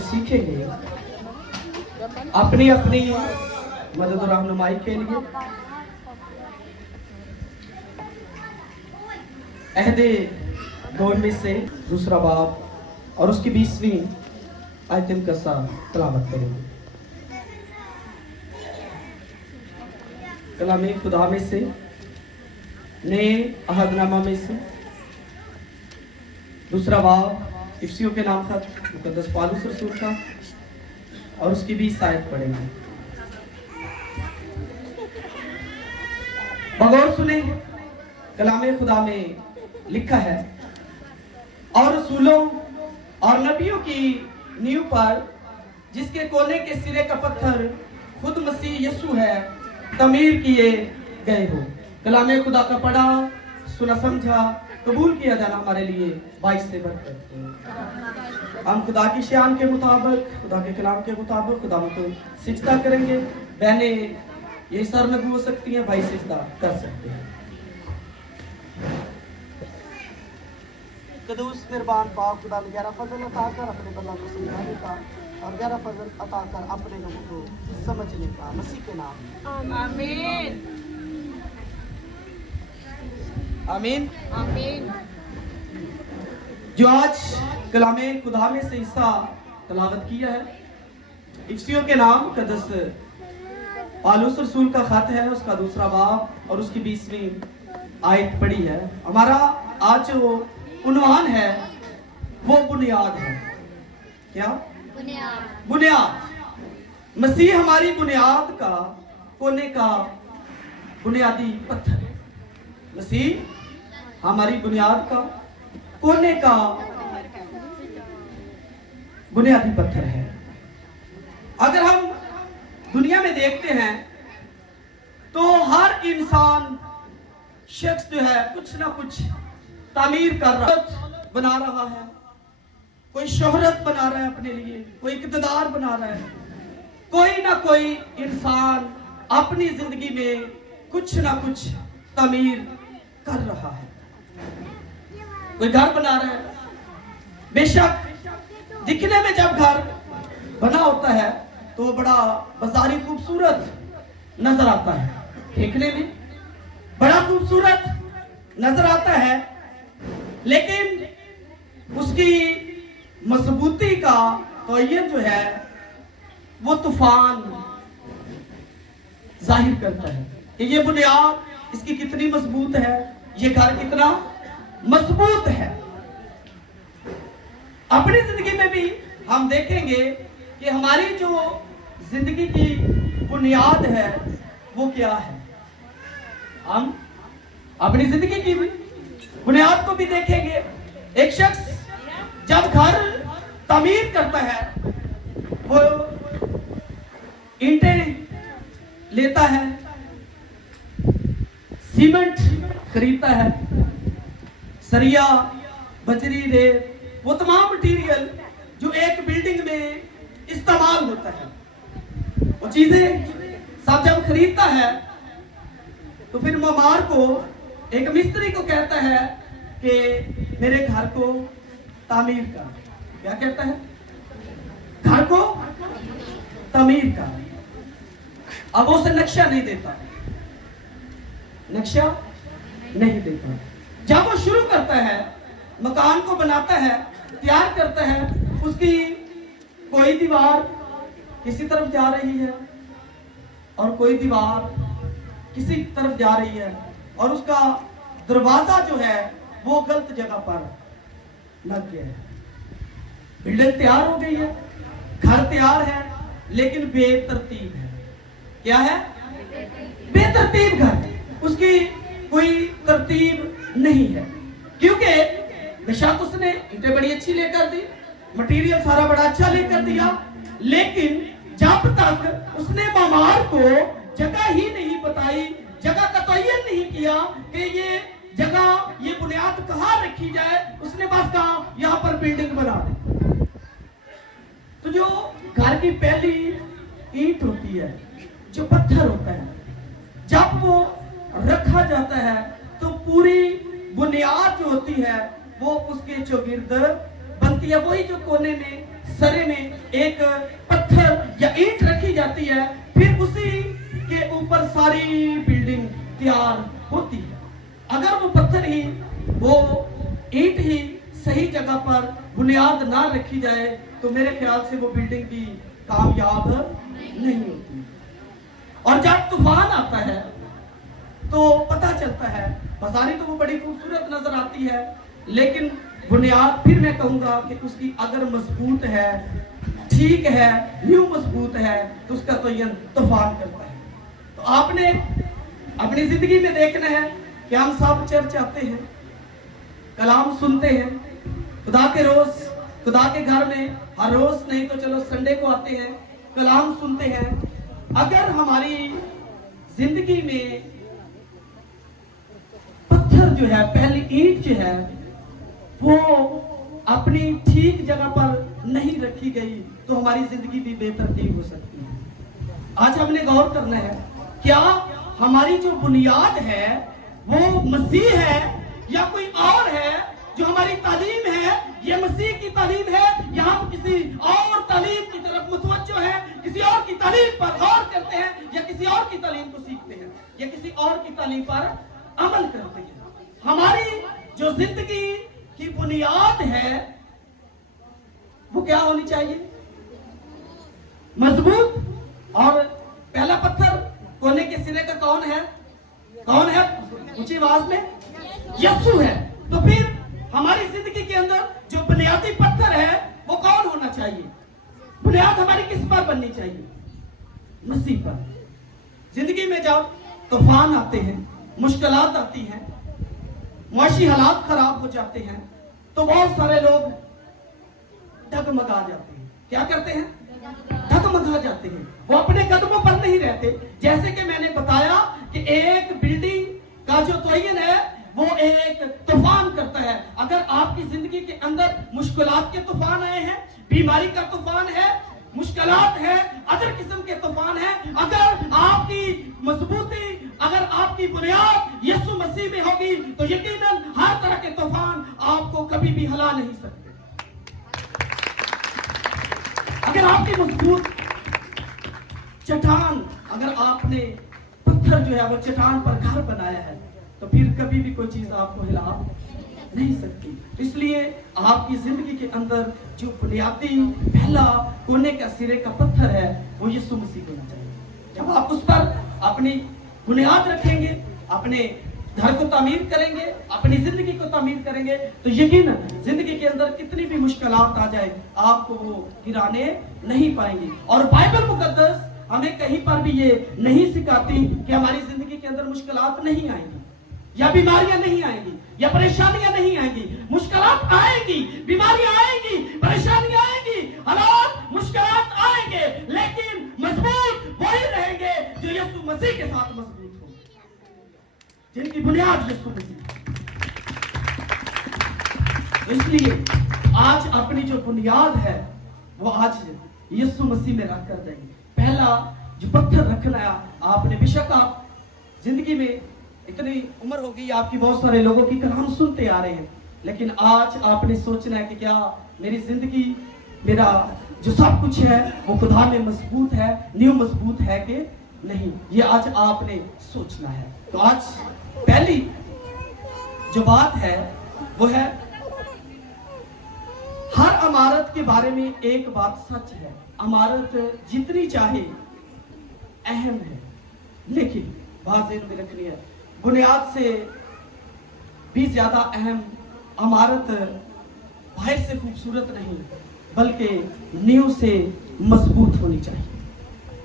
सीखेंगे अपनी अपनी मदद और रहनुमाई के लिए। अहदे दौर में से दूसरा बाब और उसकी 20वीं आयत का सा तलावत करेंगे। कलाम खुदा में से नए अहदनामा में से दूसरा बाब इफ्सियों के नाम खत मुकद्दस पौलुस रसूल का और उसकी 20 आयत पढ़ेंगे। बगौर सुने कलाम खुदा में लिखा है, और रसूलों और नबियों की नींव पर जिसके कोने के सिरे का पत्थर खुद मसीह यीशु है तमीर किए गए हो। कलाम खुदा का पढ़ा सुना समझा कबूल किया जाना हमारे लिए 22 से बढ़कर हम खुदा की शान के मुताबिक खुदा के कलाम के मुताबिक खुदा को सिजदा करेंगे। बहनें ये सर नगू हो सकती हैं, भाई सिजदा कर सकते हैं। कदूस मेहरबान पाक खुदा ने 11 फजल अता कर अपने बंदा को समझाने का और 11 फजल अता कर अपने लोगों को समझने का। मसीह के नाम आमीन आमीन आमीन। जो आज कलामे खुदा में से हिस्सा तलावत किया है, इफ्सियों के नाम मुकद्दस पौलुस रसूल का खत है, उसका दूसरा बाब और उसकी 20वीं आयत पढ़ी है। हमारा आज जो उन्वान है वो बुनियाद है। क्या? बुनियाद। मसीह हमारी बुनियाद का कोने का बुनियादी पत्थर है। मसीह हमारी बुनियाद का कोने का बुनियादी पत्थर है। अगर हम दुनिया में देखते हैं तो हर इंसान शख्स जो है कुछ ना कुछ तामीर कर रहा है, बना रहा है। कोई शोहरत बना रहा है अपने लिए, कोई इक़्तिदार बना रहा है। कोई ना कोई इंसान अपनी जिंदगी में कुछ ना कुछ तामीर कर रहा है। कोई घर बना रहा है। बेशक दिखने में जब घर बना होता है तो वो बड़ा बाजारी खूबसूरत नजर आता है, देखने में बड़ा खूबसूरत नजर आता है, लेकिन उसकी मजबूती का तयन जो है वो तूफान जाहिर करता है कि ये बुनियाद इसकी कितनी मजबूत है, ये घर कितना मजबूत है। अपनी जिंदगी में भी हम देखेंगे कि हमारी जो जिंदगी की बुनियाद है वो क्या है। हम अपनी जिंदगी की बुनियाद को भी देखेंगे। एक शख्स जब घर तामीर करता है वो ईंटें लेता है, सीमेंट खरीदता है, सरिया बजरी रेत वो तमाम मटीरियल जो एक बिल्डिंग में इस्तेमाल होता है, वो चीजें सब जब खरीदता है तो फिर मामार को एक मिस्त्री को कहता है कि मेरे घर को तामीर कर। क्या कहता है? घर को तामीर कर। अब वो उसे नक्शा नहीं देता, नक्शा नहीं देता। जब वो शुरू करता है, मकान को बनाता है, तैयार करता है, उसकी कोई दीवार किसी तरफ जा रही है और कोई दीवार किसी तरफ जा रही है और उसका दरवाजा जो है वो गलत जगह पर लग गया है। बिल्डिंग तैयार हो गई है, घर तैयार है, लेकिन बेतरतीब है। क्या है? बेतरतीब घर। उसकी कोई तरतीब नहीं है, क्योंकि बेशक उसने ईंटें बड़ी अच्छी लेकर दी, मटेरियल सारा बड़ा अच्छा लेकर दिया, लेकिन जब तक उसने मामार को जगह ही नहीं बताई, जगह का तयन नहीं किया कि ये जगह, ये बुनियाद कहाँ रखी जाए, उसने बस कहा यहाँ पर बिल्डिंग बना दी। तो जो घर की पहली ईंट होती है, जो पत्थर होता है, जब वो रखा जाता है तो पूरी बुनियाद जो होती है वो उसके चौगिर्द बनती है। वही जो कोने में सरे में एक पत्थर या ईंट रखी जाती है, फिर उसी के ऊपर सारी बिल्डिंग तैयार होती है। अगर वो पत्थर ही, वो ईंट ही सही जगह पर बुनियाद ना रखी जाए तो मेरे ख्याल से वो बिल्डिंग भी कामयाब नहीं होती। और जब तूफान आता है तो पता चलता है, बाजारी तो वो बड़ी खूबसूरत नजर आती है, लेकिन बुनियाद फिर मैं कहूंगा कि उसकी अगर मजबूत है, ठीक है, न्यू मजबूत है, तो उसका तो यह तूफान करता है। तो आपने अपनी जिंदगी में देखना है कि हम सब चर्च आते हैं, कलाम सुनते हैं, खुदा के रोज, खुदा के घर में हर रोज नहीं तो चलो संडे को आते हैं, कलाम सुनते हैं। अगर हमारी जिंदगी में पत्थर जो है, पहली ईंट जो है, वो अपनी ठीक जगह पर नहीं रखी गई तो हमारी जिंदगी भी बेतरतीब हो सकती है। आज हमने गौर करना है, क्या हमारी जो बुनियाद है वो मसीह है या कोई और है? जो हमारी तालीम है ये मसीह की तालीम है या हम किसी और तालीम की तरफ मुतवज्जो है, किसी और की तालीम पर गौर करते हैं, या किसी और की तालीम को सीखते हैं, या किसी और की तालीम पर अमल करते हैं? हमारी जो जिंदगी की बुनियाद है वो क्या होनी चाहिए? मजबूत। और पहला पत्थर कोने के सिरे का कौन है? कौन है? ऊंची आवाज में यीशु है। तो फिर हमारी जिंदगी के अंदर जो बुनियादी पत्थर है वो कौन होना चाहिए? बुनियाद हमारी किस पर बननी चाहिए? मसीह पर। जिंदगी में जब तूफान आते हैं, मुश्किलात आती हैं, मुआशी हालात खराब हो जाते हैं, तो बहुत सारे लोग डगमगा जाते हैं। क्या करते हैं? डगमगा जाते हैं। वो अपने कदमों पर नहीं रहते। जैसे कि मैंने बताया कि एक बिल्डिंग का जो तयन है वो एक तूफान करता है। अगर आपकी जिंदगी के अंदर मुश्किलात के तूफान आए हैं, बीमारी का तूफान है, मुश्किलात है, अदर किस्म के तूफान है, अगर आपकी मजबूती, अगर आपकी बुनियाद यीशु मसीह में होगी तो यकीनन हर तरह के तूफान आपको कभी भी हिला नहीं सकते। अगर आपकी मजबूत चट्टान, अगर आपने पत्थर जो है वो चट्टान पर घर बनाया है तो फिर कभी भी कोई चीज आपको हिला नहीं सकती। तो इसलिए आपकी जिंदगी के अंदर जो बुनियादी पहला कोने का सिरे का पत्थर है वो यीशु मसीह होना चाहिए। जब आप उस पर अपनी बुनियाद रखेंगे, अपने घर को तामीर करेंगे, अपनी जिंदगी को तामीर करेंगे, तो यकीनन जिंदगी के अंदर कितनी भी मुश्किलात आ जाए आपको वो गिराने नहीं पाएंगी। और बाइबल मुकद्दस हमें कहीं पर भी ये नहीं सिखाती कि हमारी जिंदगी के अंदर मुश्किलात नहीं आएंगी, या बीमारियां नहीं आएंगी, या परेशानियां नहीं आएंगी। मुश्किलात आएंगी, बीमारियां आएंगी, परेशानियां आएंगी, हालात मुश्किलात आएंगे, लेकिन मजबूत वही रहेंगे जो यीशु मसीह के साथ मजबूत हो, जिनकी बुनियाद यीशु मसीह। इसलिए आज अपनी जो बुनियाद है वो आज यीशु मसीह में रख कर देंगे। पहला जो पत्थर रखना है आपने, बेशक आप जिंदगी में इतनी उम्र हो गई आपकी, बहुत सारे लोगों की कलाम सुनते आ रहे हैं, लेकिन आज आपने सोचना है कि क्या मेरी जिंदगी, मेरा जो सब कुछ है वो खुदा में मजबूत है, न्यू मजबूत है कि नहीं, ये आज आपने सोचना है। तो आज पहली जो बात है वो है, हर इमारत के बारे में एक बात सच है, इमारत जितनी चाहे अहम है, लेकिन बात ज़हन में रखनी है, बुनियाद से भी ज्यादा अहम इमारत बाहर से खूबसूरत नहीं बल्कि नींव से मजबूत होनी चाहिए।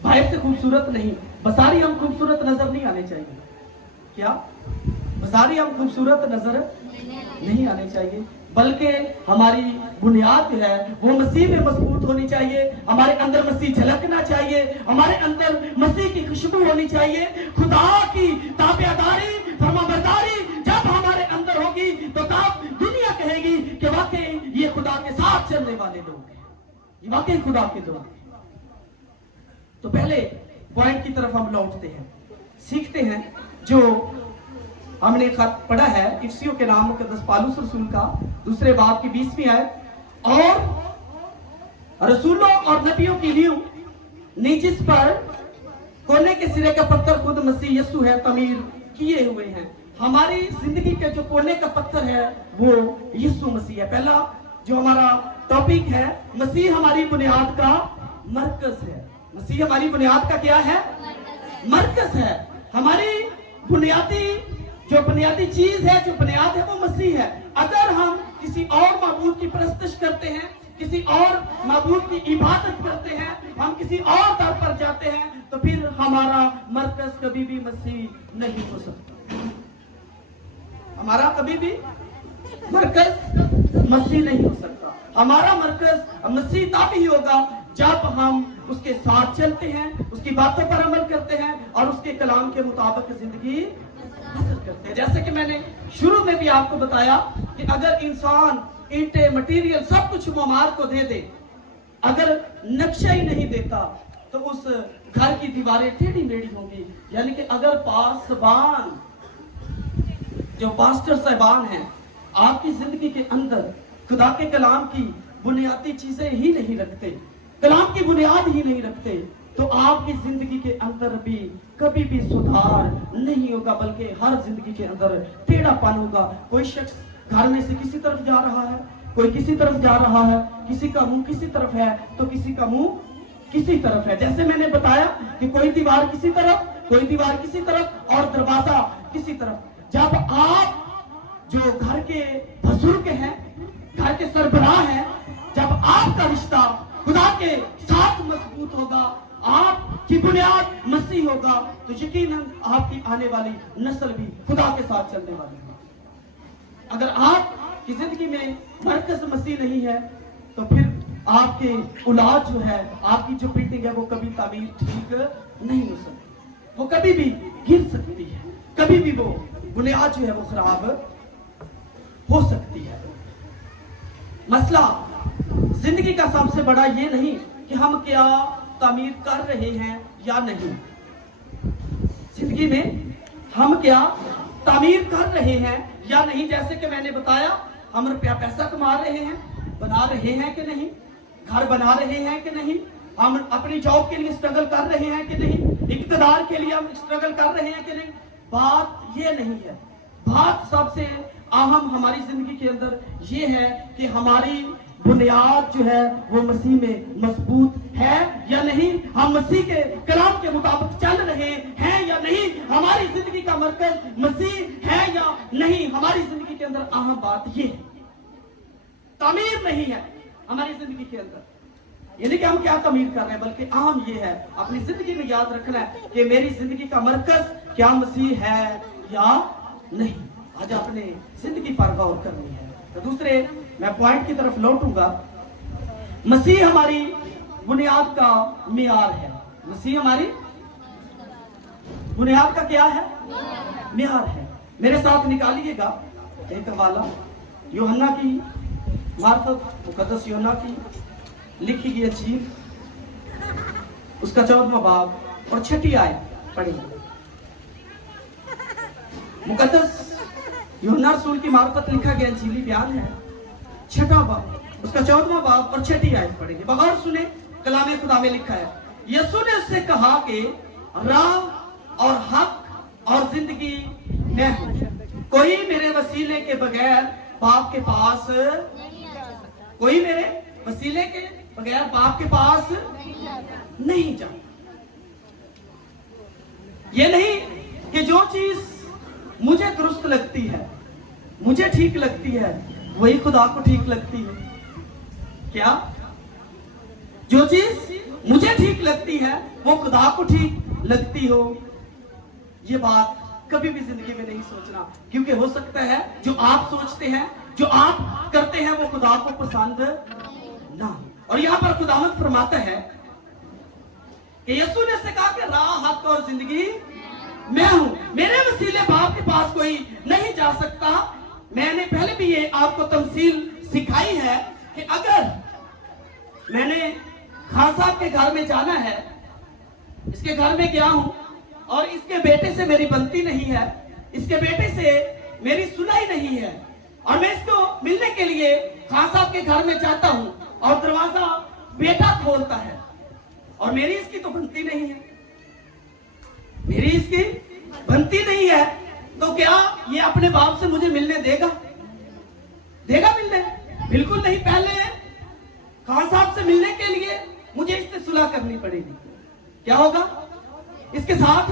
बाहर से खूबसूरत नहीं, बाजारी हम खूबसूरत नजर नहीं आने चाहिए। क्या बाजारी हम खूबसूरत नजर नहीं आने चाहिए, बल्कि हमारी बुनियाद जो है वो मसीह में मजबूत होनी चाहिए। हमारे अंदर मसीह झलकना चाहिए, हमारे अंदर मसीह की खुशबू होनी चाहिए। खुदा की ताबेदारी, फरमाबरदारी जब हमारे अंदर होगी तो तब दुनिया कहेगी कि वाकई ये खुदा के साथ चलने वाले लोग हैं, ये वाकई खुदा के लोग हैं। तो पहले पॉइंट की तरफ हम लौटते हैं, सीखते हैं जो हमने खत पढ़ा है इफिसियों के नाम मुकद्दस पौलुस रसूल का 2 बाब की 20वीं आयत। और रसूलों और नबियों की नींव जिस पर कोने के सिरे का पत्थर खुद मसीह यीशु है, तमीर किए हुए हैं। हमारी जिंदगी के जो कोने का पत्थर है वो यीशु मसीह है। पहला जो हमारा टॉपिक है, मसीह हमारी बुनियाद का मरकज है। मसीह हमारी बुनियाद का क्या है? मरकज है। हमारी बुनियादी चीज है, जो बुनियाद है वो मसीह है। अगर हम किसी और माबूद की परस्तिश करते हैं, किसी और माबूद की इबादत करते हैं, हम किसी और दर पर जाते हैं, तो फिर हमारा मरकज कभी भी मसीह नहीं हो सकता। हमारा कभी भी मरकज मसीह नहीं हो सकता। हमारा मरकज मसीह तब ही होगा जब हम उसके साथ चलते हैं, उसकी बातों पर अमल करते हैं और उसके कलाम के मुताबिक जिंदगी बसर करते हैं। जैसे कि मैंने शुरू में भी आपको बताया कि अगर इंसान ईंटें, मटेरियल सब कुछ मुमार को दे दे, अगर नक्शा ही नहीं देता तो उस घर की दीवारें टेढ़ी मेढ़ी होंगी। यानी कि अगर पासबान, जो पास्टर साहबान हैं, आपकी जिंदगी के अंदर खुदा के कलाम की बुनियादी चीजें ही नहीं रखते, कलाम की बुनियाद ही नहीं रखते, तो आपकी जिंदगी के अंदर भी कभी भी सुधार नहीं होगा, बल्कि हर जिंदगी के अंदर टेढ़ापन होगा। कोई शख्स घर में से किसी तरफ जा रहा है, कोई किसी तरफ जा रहा है, किसी का मुंह किसी तरफ है तो किसी का मुंह किसी तरफ है। जैसे मैंने बताया कि कोई दीवार किसी तरफ, कोई दीवार किसी तरफ और दरवाजा किसी तरफ। जब आप जो घर के बुजुर्ग हैं, घर के सरबराह हैं, जब आपका रिश्ता खुदा के साथ मजबूत होगा, आपकी बुनियाद मसीह होगा, तो यकीनन आपकी आने वाली नस्ल भी खुदा के साथ चलने वाली है। अगर आपकी जिंदगी में मरकज मसीह नहीं है तो फिर आपके औलाद जो है, आपकी जो बिल्डिंग है, वो कभी तामीर ठीक नहीं हो सकती, वो कभी भी गिर सकती है, कभी भी वो बुनियाद जो है वो खराब हो सकती है। मसला जिंदगी का सबसे बड़ा ये नहीं कि हम क्या तामीर कर रहे हैं या नहीं, जिंदगी में हम क्या तामीर कर रहे हैं या नहीं। जैसे कि मैंने बताया, हम रुपया पैसा कमा रहे हैं, बना रहे हैं कि नहीं, घर बना रहे हैं कि नहीं, हम अपनी जॉब के लिए स्ट्रगल कर रहे हैं कि नहीं, इक़्तिदार के लिए हम स्ट्रगल कर रहे हैं कि नहीं। बात ये नहीं है, बात सबसे अहम हमारी जिंदगी के अंदर ये है कि हमारी बुनियाद जो है वो मसीह में मजबूत है या नहीं, हम मसीह के कलाम के मुताबिक चल रहे हैं या नहीं, हमारी जिंदगी का मरकज मसीह है या नहीं। हमारी जिंदगी के अंदर अहम बात ये है, तामीर नहीं है हमारी जिंदगी के अंदर। ये नहीं कि हम क्या तामीर कर रहे हैं, बल्कि अहम ये है, अपनी जिंदगी में याद रखना है कि मेरी जिंदगी का मरकज क्या मसीह है या नहीं। आज अपने जिंदगी पर गौर करनी है। तो दूसरे मैं पॉइंट की तरफ लौटूंगा। मसीह हमारी बुनियाद का मियार है। मसीह हमारी बुनियाद का क्या है? मियार है। मेरे साथ निकालिएगा एक हवाला, यूहन्ना की मार्फत, मुकद्दस यूहन्ना की लिखी गई इंजील, उसका 14वां बाब और 6ठी आयत पढ़ेंगे। मुकद्दस यूहन्ना रसूल की मार्फत लिखा गया इंजीली बयान है, 6वां बाब, उसका 14वां बाब और 6ठी आयत पढ़ेंगे। बगौर सुने, कलाम खुदा में लिखा है, यीशु ने उससे कहा कि राह और हक और जिंदगी मैं हूं, कोई मेरे वसीले के बगैर बाप के पास, कोई मेरे वसीले के बगैर बाप के पास नहीं जा। ये नहीं कि जो चीज मुझे दुरुस्त लगती है, मुझे ठीक लगती है, वही खुदा को ठीक लगती है। क्या? जो चीज मुझे ठीक लगती है वो खुदा को ठीक लगती हो, ये बात कभी भी जिंदगी में नहीं सोचना, क्योंकि हो सकता है जो आप सोचते हैं, जो आप करते हैं, वो खुदा को पसंद ना। और यहां पर खुदावंद फरमाता है कि यीशु ने से कहा कि राह, हक और जिंदगी मैं हूं, मेरे वसीले बाप के पास कोई नहीं जा सकता। मैंने पहले भी ये आपको तमसील सिखाई है कि अगर मैंने खान साहब के घर में जाना है, इसके घर में गया हूं और इसके बेटे से मेरी बनती नहीं है, इसके बेटे से मेरी सुनाई नहीं है, और मैं इसको मिलने के लिए खान साहब के घर में जाता हूं और दरवाजा बेटा खोलता है और मेरी इसकी तो बनती नहीं है, मेरी इसकी बनती नहीं है, तो क्या ये अपने बाप से मुझे मिलने देगा? देगा मिलने? बिल्कुल नहीं। पहले खान साहब से मिलने के लिए मुझे इससे सुलह करनी पड़ेगी। क्या होगा? इसके साथ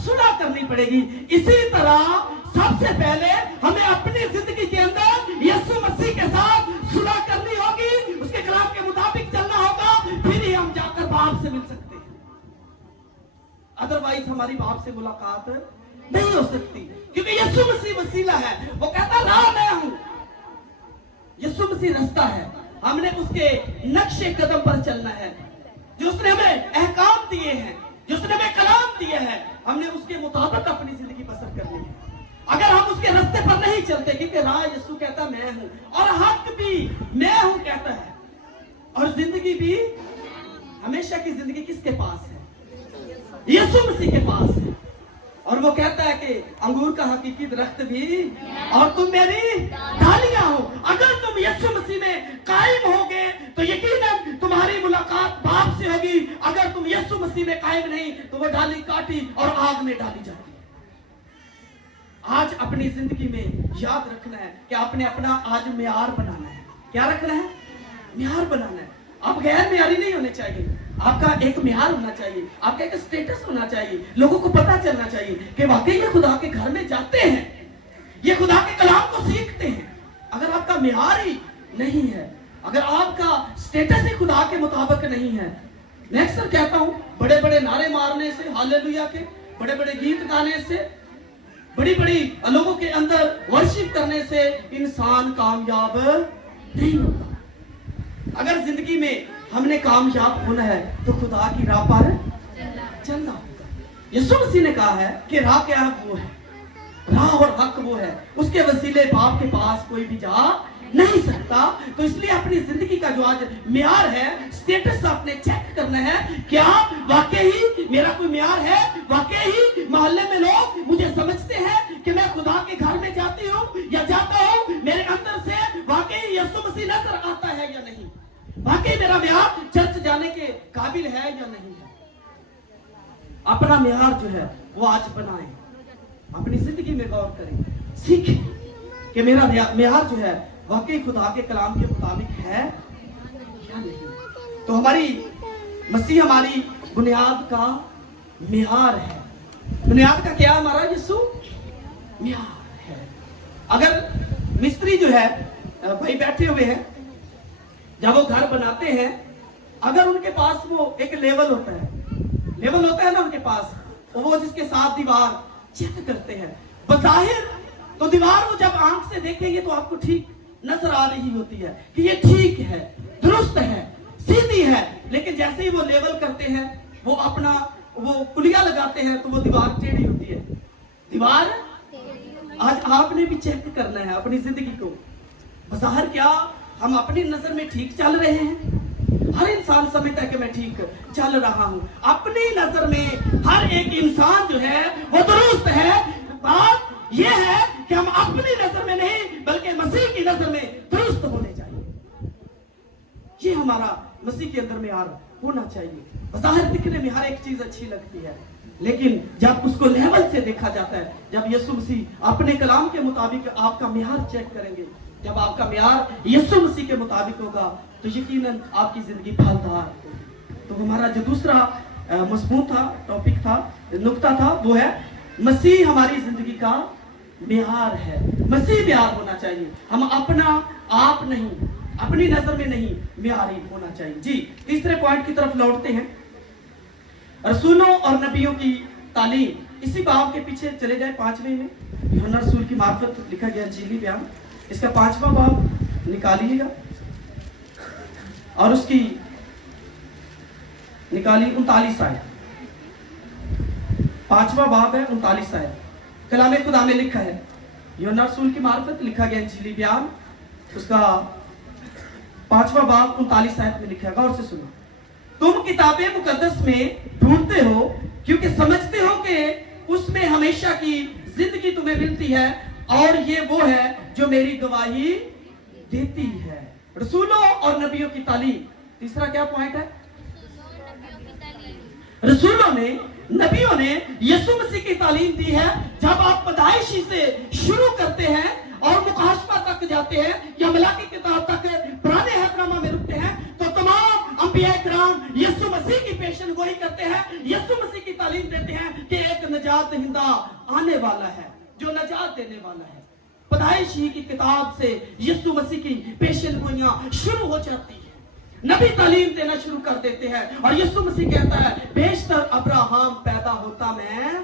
सुलह करनी पड़ेगी। इसी तरह सबसे पहले हमें अपनी जिंदगी के अंदर यीशु मसीह के साथ सुलह करनी होगी, उसके कलाम के मुताबिक चलना होगा, फिर ही हम जाकर बाप से मिल सकते हैं। अदरवाइज हमारी बाप से मुलाकात नहीं हो सकती, क्योंकि यीशु मसीह वसीला है। वो कहता राह मैं हूं, यीशु मसीह रास्ता है। हमने उसके नक्शे कदम पर चलना है। जो उसने हमें अहकाम दिए हैं, जो उसने हमें कलाम दिए हैं, हमने उसके मुताबिक अपनी जिंदगी बसर करनी है। अगर हम उसके रास्ते पर नहीं चलते, क्योंकि राह यीशु कहता मैं हूं, और हक भी मैं हूं कहता है, और जिंदगी भी हमेशा की जिंदगी किसके पास है? यीशु मसीह के पास है। और वो कहता है कि अंगूर का हकीकी दरख्त भी और तुम मेरी डालियां हो। अगर तुम यीशु मसीह में कायम होगे तो यकीनन तुम्हारी मुलाकात बाप से होगी। अगर तुम यीशु मसीह में कायम नहीं तो वो डाली काटी और आग में डाली जाती है। आज अपनी जिंदगी में याद रखना है कि आपने अपना आज म्यार बनाना है। क्या रखना है? म्यार बनाना है। आप गैर म्यारी नहीं होने चाहिए, आपका एक म्यार होना चाहिए, आपका एक स्टेटस होना चाहिए। लोगों को पता चलना चाहिए कि वाकई ये खुदा के घर में जाते हैं, ये खुदा के कलाम को सीखते हैं। अगर आपका म्यार ही नहीं है, अगर आपका स्टेटस ही खुदा के मुताबिक नहीं है, मैं अक्सर कहता हूं बड़े बड़े नारे मारने से, हालेलुया के बड़े बड़े गीत गाने से, बड़ी बड़ी लोगों के अंदर वर्शिप करने से इंसान कामयाब नहीं होता। अगर जिंदगी में हमने कामयाब होना है तो खुदा की राह पर चलना होगा। यीशु मसीह ने कहा है कि राह क्या है? वो है राह और हक, वो है। उसके वसीले बाप के पास कोई भी जा नहीं सकता। तो इसलिए अपनी जिंदगी का जो आज म्यार है, स्टेटस आपने चेक करना है। क्या वाकई ही मेरा कोई म्यार है? वाकई ही मोहल्ले में लोग मुझे समझते हैं कि मैं खुदा के घर में जाती हूँ या जाता हूँ? मेरे अंदर से वाकई यीशु मसीह नजर आता है या नहीं? वाकई मेरा म्यार चर्च जाने के काबिल है या नहीं है? अपना म्यार जो है वो आज बनाएं, अपनी जिंदगी में गौर करें, सीखें कि मेरा म्यार जो है वाकई खुदा के कलाम के मुताबिक है या नहीं। तो हमारी मसीह हमारी बुनियाद का म्यार है। बुनियाद का क्या? हमारा यीशु म्यार है। अगर मिस्त्री जो है भाई बैठे हुए हैं, जब वो घर बनाते हैं, अगर उनके पास वो एक लेवल होता है ना उनके पास, वो जिसके साथ दीवार चेक करते हैं। बज़ाहिर तो दीवार वो जब आंख से देखेंगे तो आपको ठीक नजर आ रही होती है कि ये ठीक है, दुरुस्त है, सीधी है। लेकिन जैसे ही वो लेवल करते हैं, वो अपना वो पुलिया लगाते हैं, तो वो दीवार टेढ़ी होती है। दीवार आज आपने भी चेक करना है अपनी जिंदगी को। बज़ाहिर क्या हम अपनी नजर में ठीक चल रहे हैं? हर इंसान समझता है कि मैं ठीक चल रहा हूं। अपनी नजर में हर एक इंसान जो है वो दुरुस्त है। बात यह है कि हम अपनी नजर में नहीं बल्कि मसीह की नजर में दुरुस्त होने चाहिए। ये हमारा मसीह के अंदर म्यार होना चाहिए। बज़ाहिर दिखने में हर एक चीज अच्छी लगती है, लेकिन जब उसको लेवल से देखा जाता है, जब यीशु मसीह अपने कलाम के मुताबिक आपका म्यार चेक करेंगे, जब आपका म्यार यीशु मसीह के मुताबिक होगा, तो यकीनन आपकी जिंदगी फलदार होगी। तो हमारा जो दूसरा मज़मून था, टॉपिक था, नुक्ता था, वो है मसीह हमारी जिंदगी का म्यार है। मसीह म्यार होना चाहिए। हम अपना आप नहीं, अपनी नजर में नहीं, म्यारी होना चाहिए। जी, तीसरे पॉइंट की तरफ लौटते हैं। रसूलों और नबियों की तालीम। इसी बाब के पीछे चले जाए 5वें में, यूहन्ना रसूल की मार्फत लिखा गया इंजीली बयान, इसका 5वां बाब निकालिएगा और उसकी निकाली 39 आयत। 5वां बाब है 39 आयत। कलाम खुदा में लिखा है, यूहन्ना रसूल की मार्फत लिखा गया इंजीली बयान, उसका 5वां बाब 39 आयत में लिखा है। गौर से सुनो। तुम किताबे मुकद्दस में ढूंढते हो क्योंकि समझते हो कि उसमें हमेशा की जिंदगी तुम्हें मिलती है, और ये वो है जो मेरी गवाही देती है। रसूलों और नबियों की तालीम तीसरा क्या पॉइंट है? रसूलों ने, नबियों ने यीशु मसीह की तालीम दी है। जब आप पैदाइशी से शुरू करते हैं और मुकाशफा तक जाते हैं या मलाकी किताब तक पुराने अहदनामा में रुकते हैं, तो तमाम अंबिया किराम यीशु मसीह की पेशन गोई करते हैं, यीशु मसीह की तालीम देते हैं कि एक नजात दहिंदा आने वाला है जो नजात देने वाला है। पैदाइशी की किताब से यीशु मसीह की पेशन गोइयां शुरू हो जाती है। नबी तालीम देना शुरू कर देते हैं और यीशु मसीह कहता है, बेशतर अब्राहम पैदा होता मैं,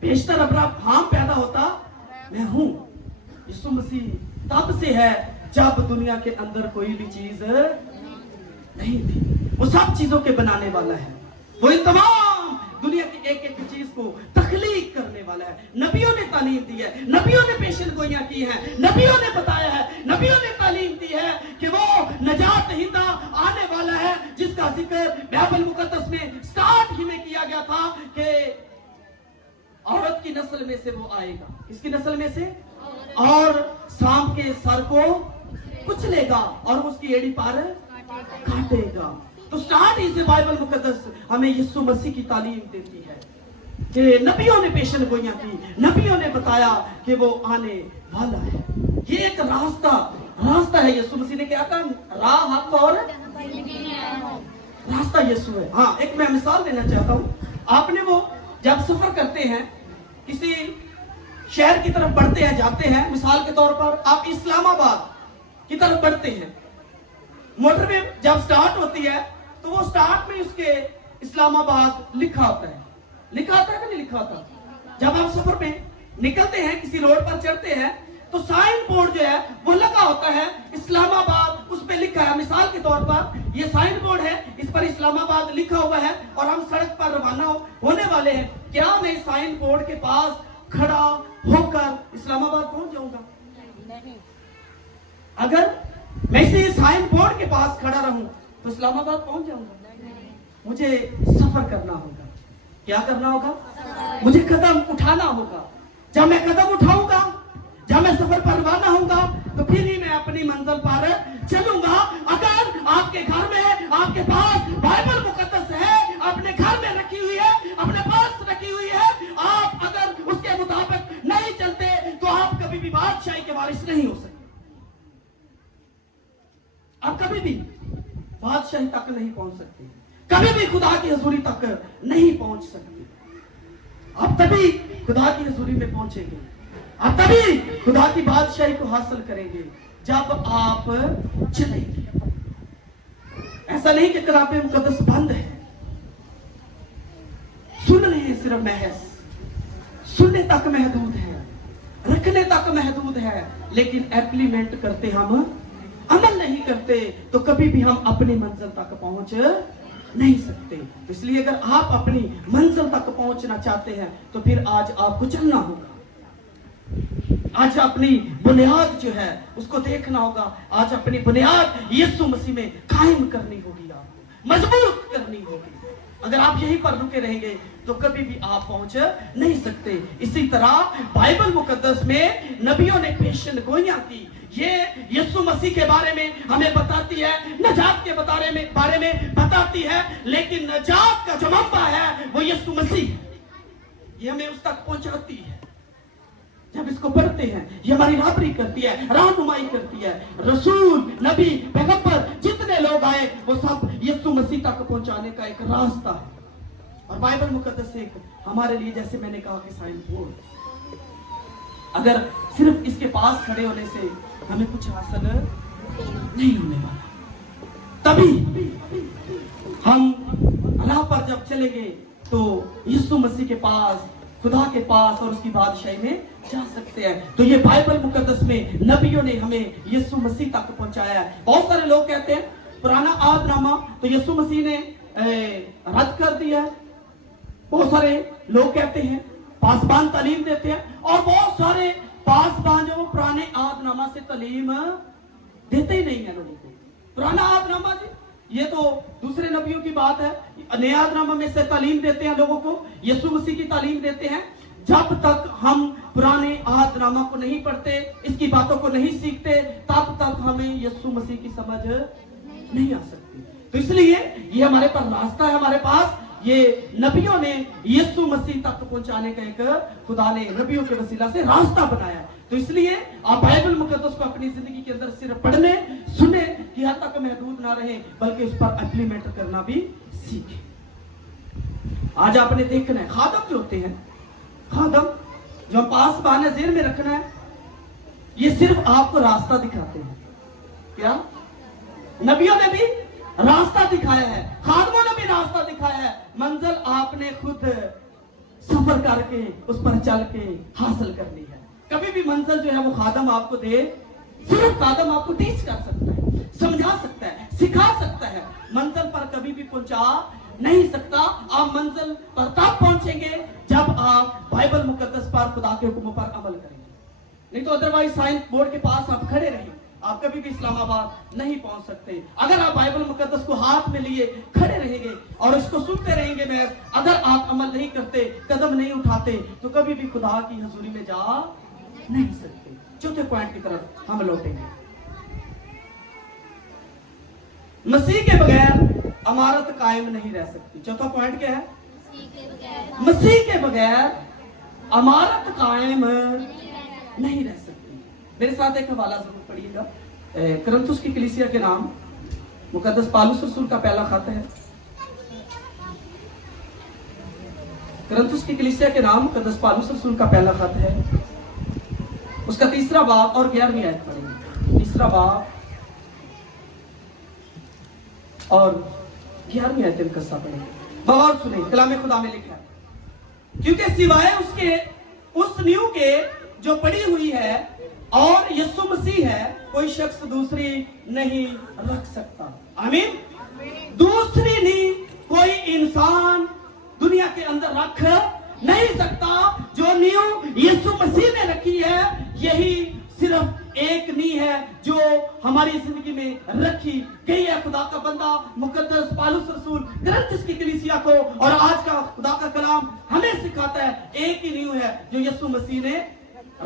बेशतर अब्राहम पैदा होता मैं हूं। यीशु मसीह तब से है जब दुनिया के अंदर कोई भी चीज नहीं थी। वो सब चीजों के बनाने वाला है। वो इन तमाम दुनिया की एक एक चीज को तख्लीक करने वाला है। नबियों ने तालीम दी है, नबियों ने पेशन गोइयां की हैं, नबियों ने बताया है, नबियों ने तालीम दी है कि वो नजात दहिंदा आने वाला है, जिसका जिक्र बाइबल मुकद्दस में स्टार्ट ही में किया गया था कि औरत की नस्ल में से वो आएगा। किसकी नस्ल में से? और शाम के सर को कुचलेगा और उसकी एड़ी पार काटेगा। तो स्टार्ट ही से बाइबल मुकद्दस हमें यीशु मसीह की तालीम देती है कि नबियों ने पेशन गोइयां की, नबियों ने बताया कि वो आने वाला है। ये एक रास्ता है। यीशु मसीह ने क्या कहा? राह, हक और रास्ता यीशु है। हाँ, एक मैं मिसाल देना चाहता हूँ। आपने वो जब सफर करते हैं, किसी शहर की तरफ बढ़ते हैं, जाते हैं, मिसाल के तौर पर आप इस्लामाबाद की तरफ बढ़ते हैं, मोटरवे जब स्टार्ट होती है तो वो स्टार्ट में उसके इस्लामाबाद लिखा होता है। लिखा होता है कि नहीं लिखा होता? जब आप सफर में निकलते हैं, किसी रोड पर चढ़ते हैं, तो साइन बोर्ड जो है वो लगा होता है इस्लामाबाद, उस पे लिखा है। मिसाल के तौर पर ये साइन बोर्ड है, इस पर इस्लामाबाद लिखा हुआ है और हम सड़क पर रवाना होने वाले हैं। क्या मैं साइन बोर्ड के पास खड़ा होकर इस्लामाबाद पहुंच जाऊंगा? नहीं। अगर मैं इसी साइन बोर्ड के पास खड़ा रहूं तो इस्लामाबाद पहुंच जाऊंगा? मुझे सफर करना होगा। क्या करना होगा? मुझे कदम उठाना होगा। जब मैं कदम उठाऊंगा, जब मैं सफर पर रवाना होऊंगा, तो फिर ही मैं अपनी मंजिल पर चलूंगा। अगर आपके घर में आपके पास बाइबल मुकद्दस है, अपने घर में रखी हुई है, अपने पास रखी हुई है, आप अगर उसके मुताबिक नहीं चलते तो आप कभी भी बादशाही के वारिस नहीं हो सकते। आप कभी भी बादशाही तक नहीं पहुंच सकते, कभी भी खुदा की हजूरी तक नहीं पहुंच सकते। आप तभी खुदा की हजूरी में पहुंचेंगे, आप तभी खुदा की बादशाही को हासिल करेंगे जब आप चलेंगे। ऐसा नहीं कि किताबें मुकद्दस बंद है, सुन रहे हैं, सिर्फ महज सुनने तक महदूद है, रखने तक महदूद है, लेकिन एप्लीमेंट करते हम अमल नहीं करते तो कभी भी हम अपनी मंजिल तक पहुंच नहीं सकते। तो इसलिए अगर आप अपनी मंजिल तक पहुंचना चाहते हैं तो फिर आज आपको चलना होगा। आज अपनी बुनियाद जो है उसको देखना होगा। आज अपनी बुनियाद यीशु मसीह में कायम करनी होगी, आपको मजबूत करनी होगी। अगर आप यहीं पर रुके रहेंगे तो कभी भी आप पहुंच नहीं सकते। इसी तरह बाइबल मुकद्दस में नबियों ने पेशन गोइयां की। ये यीशु मसीह के बारे में हमें बताती है, नजात के बारे में बताती है, लेकिन नजात का जो मंबा है वो यीशु मसीह, ये हमें उस तक पहुंचाती है। जब इसको पढ़ते हैं ये हमारी राहबरी करती है, रहनुमाई करती है। रसूल, नबी, पैगंबर जितने लोग आए वो सब यीशु मसीह तक पहुंचाने का एक रास्ता है। और बाइबल मुकद्दस एक हमारे लिए, जैसे मैंने कहा कि साइन बोर्ड, अगर सिर्फ इसके पास खड़े होने से हमें कुछ हासिल नहीं होने वाला, तभी हम राह पर जब चलेंगे तो यीशु मसीह के पास, खुदा के पास और उसकी बादशाही में जा सकते हैं। तो ये बाइबल मुकद्दस में नबियों ने हमें यीशु मसीह तक पहुंचाया है। बहुत सारे लोग कहते हैं पुराना आदनामा तो यीशु मसीह ने रद्द कर दिया। बहुत सारे लोग कहते हैं, पासबान तालीम देते हैं, और बहुत सारे पासबान जो पुराने आदनामा से तालीम देते ही नहीं है लोगों को। पुराना आदनामा जी ये तो दूसरे नबियों की बात है, नया आदनामा में से तालीम देते हैं लोगों को, यीशु मसीह की तालीम देते हैं। जब तक हम पुराने आदनामा को नहीं पढ़ते, इसकी बातों को नहीं सीखते, तब तक हमें यीशु मसीह की समझ नहीं आ सकती। तो इसलिए ये हमारे पास रास्ता है, हमारे पास ये नबियों ने यीशु मसीह तक पहुंचाने का एक खुदा ने नबियों के वसीला से रास्ता बनाया है। तो इसलिए आप बाइबल मुकद्दस को अपनी जिंदगी के अंदर सिर्फ पढ़ने सुने कि यहाँ तक महदूद ना रहे, बल्कि उस पर इम्प्लीमेंट करना भी सीखे। आज आपने देखना है खादम जो होते हैं, खादम जो पास बाने जेर में रखना है, ये सिर्फ आपको रास्ता दिखाते हैं। क्या नबियों ने भी रास्ता दिखाया है, खादमों ने भी रास्ता दिखाया है, मंजिल आपने खुद सफर करके उस पर चल के हासिल करनी है। कभी भी मंजिल जो है वो खादम आपको दे, सिर्फ खादम आपको टीच कर सकता है, समझा सकता है, सिखा सकता है, मंजिल पर कभी भी पहुंचा नहीं सकता। आप मंजिल पर तब पहुंचेंगे जब आप बाइबल मुकद्दस पर खुदा के हुक्मों पर अमल करेंगे, नहीं तो अदरवाइज साइन बोर्ड के पास आप खड़े रहेंगे, आप कभी भी इस्लामाबाद नहीं पहुंच सकते। अगर आप बाइबल मुकद्दस को हाथ में लिए खड़े रहेंगे और इसको सुनते रहेंगे, मैं अगर आप अमल नहीं करते, कदम नहीं उठाते, तो कभी भी खुदा की हजूरी में जा नहीं सकते। चौथे पॉइंट की तरफ हम लौटेंगे। मसीह के बगैर अमारत कायम नहीं रह सकती। चौथा पॉइंट क्या है? मसीह के बगैर अमारत कायम नहीं रह सकती। मेरे साथ एक हवाला जरूर पढ़िएगा, कुरिन्थुस की कलीसिया के नाम, मुकद्दस पौलुस रसूल का पहला खत है। कुरिन्थुस की कलीसिया के नाम मुकद्दस पौलुस रसूल का पहला खत है, उसका 3 बाब और 11वीं आयत पढ़ेंगे। 3 बाब और 11वीं आयत का हिस्सा पढ़ेंगे। गौर सुने, कलाम खुदा में लिखा है, क्योंकि सिवाय उसके उस नींव के जो पड़ी हुई है और यीशु मसीह है, कोई शख्स दूसरी नहीं रख सकता। आमीन। दूसरी नींव कोई इंसान दुनिया के अंदर रख नहीं सकता। जो नींव यीशु मसीह ने रखी है, यही सिर्फ एक नींव है जो हमारी जिंदगी में रखी गई है। खुदा का बंदा मुकद्दस पौलुस रसूल कुरिन्थुस की कलीसिया को और आज का खुदा का कलाम हमें सिखाता है, एक ही नींव है जो यीशु मसीह ने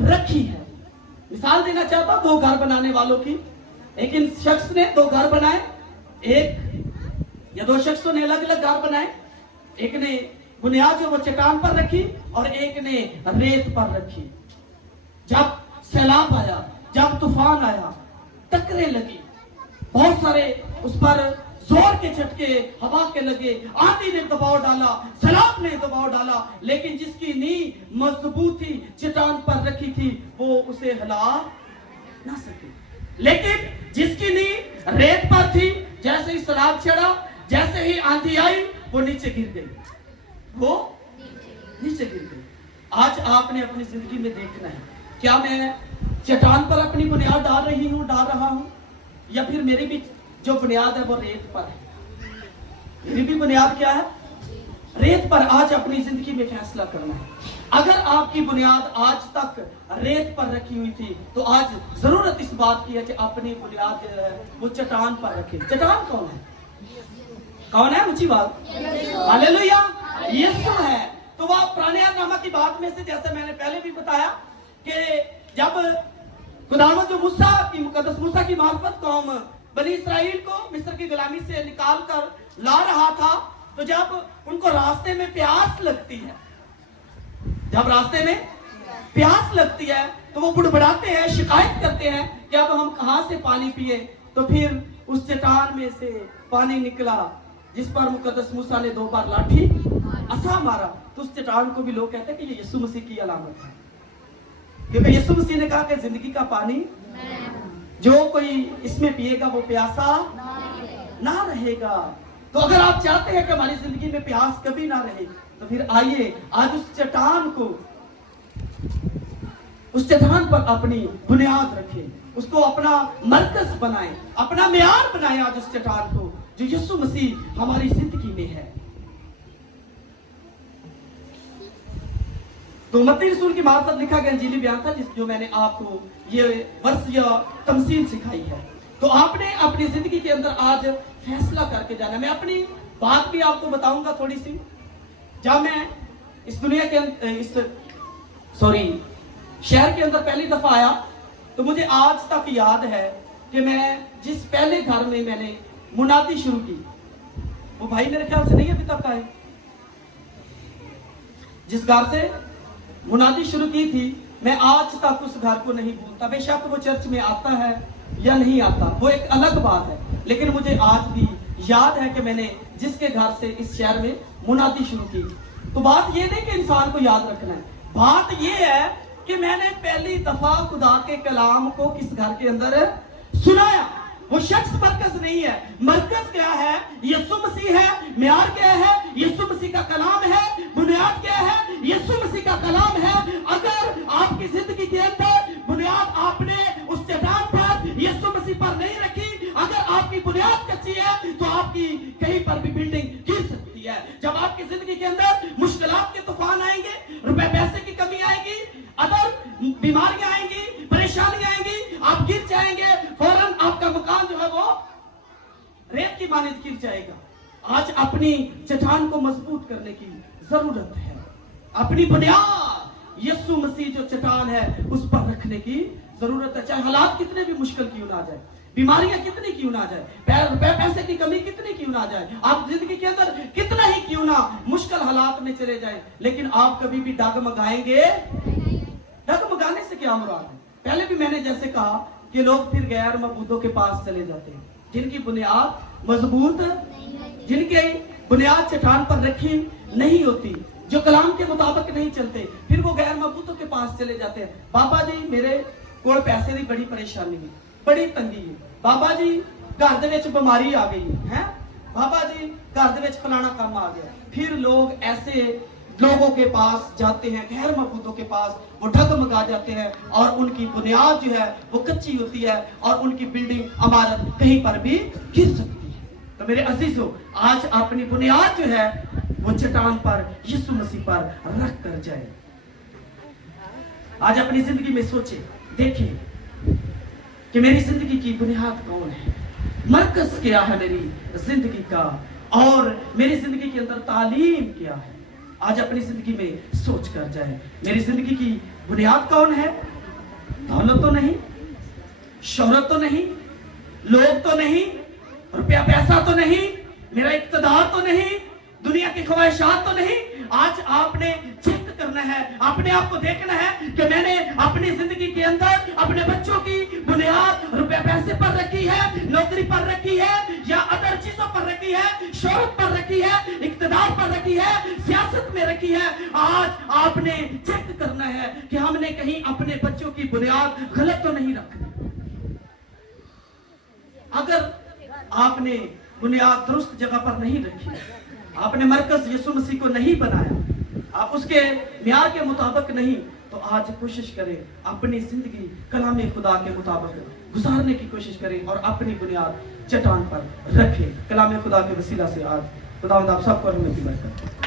रखी है। मिसाल देना चाहता हूं 2 घर बनाने वालों की। एक इन शख्स ने 2 घर बनाए, एक या 2 शख्सों ने अलग अलग घर बनाए। एक ने बुनियाद जो वो चट्टान पर रखी और एक ने रेत पर रखी। जब सैलाब आया, जब तूफान आया, टकरे लगी, बहुत सारे उस पर जोर के झटके हवा के लगे, आंधी ने दबाव डाला, सैलाब ने दबाव डाला, लेकिन जिसकी नींव मजबूत थी, चट्टान पर रखी थी, वो उसे हिला ना सके। लेकिन जिसकी नींव रेत पर थी, जैसे ही सैलाब चढ़ा, जैसे ही आंधी आई, वो नीचे गिर गई, वो नीचे गिर गई। आज आपने अपनी जिंदगी में देखना है, क्या मैं चट्टान पर अपनी बुनियाद डाल रहा हूं, या फिर मेरी भी जो बुनियाद है वो रेत पर है। मेरी भी बुनियाद क्या है? रेत पर। आज अपनी जिंदगी में फैसला करना है। अगर आपकी बुनियाद आज तक रेत पर रखी हुई थी, तो आज जरूरत इस बात की है कि अपनी बुनियाद जो है वो चट्टान पर रखे। चट्टान कौन है? कौन है? ऊंची बात, हालेलुया, यीशु है। तो वह पुराने नामा की बात में से, जैसे मैंने पहले भी बताया कि जब खुदावंद जो मुकद्दस मूसा की मार्फत कौम बनी इस्राएल को मिस्र की गुलामी से निकाल कर ला रहा था, तो जब उनको रास्ते में प्यास लगती है, जब रास्ते में प्यास लगती है, तो वो बुड़बड़ाते हैं, शिकायत करते हैं कि अब हम कहां से पानी पिए। तो फिर उस चट्टान में से पानी निकला, जिस पर मुकद्दस मूसा ने 2 बार लाठी असा मारा। तो उस चट्टान को भी लोग कहते हैं कि ये यीशु मसीह की अलामत है, क्योंकि यीशु मसीह ने कहा कि जिंदगी का पानी जो कोई इसमें पिएगा वो प्यासा ना रहेगा। तो अगर आप चाहते हैं कि हमारी जिंदगी में प्यास कभी ना रहे, तो फिर आइए आज उस चट्टान पर अपनी बुनियाद रखें, उसको अपना मरकज बनाएं, अपना मेयार बनाएं। आज उस चट्टान को जो यीशु मसीह हमारी जिंदगी में है। तो मत्ती रसूल की मार्फत लिखा गया इंजीली बयान था, जो मैंने आपको ये वर्ष या तमसील सिखाई है। तो आपने अपनी जिंदगी के अंदर आज फैसला करके जाना। मैं अपनी बात भी आपको बताऊंगा थोड़ी सी। जब मैं इस दुनिया के शहर के अंदर पहली दफा आया, तो मुझे आज तक याद है कि मैं जिस पहले घर में मैंने मुनादी शुरू की, वो भाई मेरे ख्याल से नहीं अभी तक आए। जिस घर से मुनादी शुरू की थी, मैं आज तक उस घर को नहीं भूलता। बेशक वो चर्च में आता है या नहीं आता, वो एक अलग बात है, लेकिन मुझे आज भी याद है कि मैंने जिसके घर से इस शहर में मुनादी शुरू की। तो बात ये नहीं कि इंसान को याद रखना है, बात ये है कि मैंने पहली दफा खुदा के कलाम को किस घर के अंदर सुनाया। वो शख्स मरकज नहीं है, मरकज क्या है? यीशु मसीह है। म्यार क्या है? यीशु मसीह का कलाम है। बुनियाद क्या है? यीशु मसीह का कलाम है। अगर आपकी जिंदगी के अंदर बुनियाद आपने उस चट्टान पर यीशु मसीह पर नहीं रखी, अगर आपकी बुनियाद कच्ची है, तो आपकी कहीं पर भी बिल्डिंग गिर सकती है। जब आपकी जिंदगी के अंदर मुश्किलात के तूफान आएंगे, रुपए पैसे की कमी आएगी, अदर बीमारियां आएंगी, परेशानियां आएंगी, आप गिर जाएंगे, फौरन आपका मकान जो है वो रेत की मानिंद गिर जाएगा। आज अपनी चट्टान को मजबूत करने की जरूरत है। अपनी बुनियाद यीशु मसीह जो चट्टान है उस पर रखने की जरूरत है। चाहे हालात कितने भी मुश्किल क्यों ना जाए, बीमारियां कितनी क्यों ना जाए, पैसे की कमी कितनी क्यों ना जाए, आप जिंदगी के अंदर कितना ही क्यों ना मुश्किल हालात में चले जाए, लेकिन आप कभी भी डगमगाएंगे? डगमगाने से क्या मुराद है? पहले भी मैंने जैसे कहा कि लोग फिर गैर मबूदों के पास चले जाते हैं, जिनकी बुनियाद मजबूत, जिनके बुनियाद चट्टान पर रखी नहीं होती, जो कलाम के मुताबिक नहीं चलते, फिर वो गैर मबूदों के पास चले जाते हैं। बाबा जी मेरे कोल पैसे की बड़ी परेशानी है, बड़ी तंगी है, बाबा जी घर दे विच बीमारी आ गई है, बाबा जी घर दे विच फलाना काम आ गया। फिर लोग ऐसे लोगों के पास जाते हैं, गैर मबूदों के पास, वो डगमगा जाते हैं और उनकी बुनियाद जो है वो कच्ची होती है और उनकी बिल्डिंग इमारत कहीं पर भी गिर सकती है। तो मेरे अजीजों, आज अपनी बुनियाद जो है वो चट्टान पर यीशु मसीह पर रख कर जाए। आज अपनी जिंदगी में सोचे, देखें कि मेरी जिंदगी की बुनियाद कौन है, मरकज क्या है मेरी जिंदगी का, और मेरी जिंदगी के अंदर तालीम क्या है। आज अपनी जिंदगी में सोच कर जाए, मेरी जिंदगी की बुनियाद कौन है? दौलत तो नहीं, शोहरत तो नहीं, लोग तो नहीं, रुपया पैसा तो नहीं, मेरा इक्तदार तो नहीं, दुनिया की ख्वाहिशात तो नहीं। आज आपने चेक करना है, अपने आप को देखना है कि मैंने अपनी जिंदगी के अंदर अपने बच्चों की बुनियाद रुपए पैसे पर रखी है, नौकरी पर रखी है, या अदर चीजों पर रखी है, शोहरत पर रखी है, इक्तदार पर रखी है, सियासत में रखी है। आज आपने चेक करना है कि हमने कहीं अपने बच्चों की बुनियाद गलत तो नहीं रखी। अगर आपने बुनियाद दुरुस्त जगह पर नहीं रखी, आपने मरकज यीशु मसीह को नहीं बनाया, आप उसके म्यार के मुताबिक नहीं, तो आज कोशिश करें अपनी जिंदगी कलाम खुदा के मुताबिक गुजारने की कोशिश करें और अपनी बुनियाद चट्टान पर रखें। कलाम खुदा के वसीला से आज खुदा आप सबको रहमत की बरकत।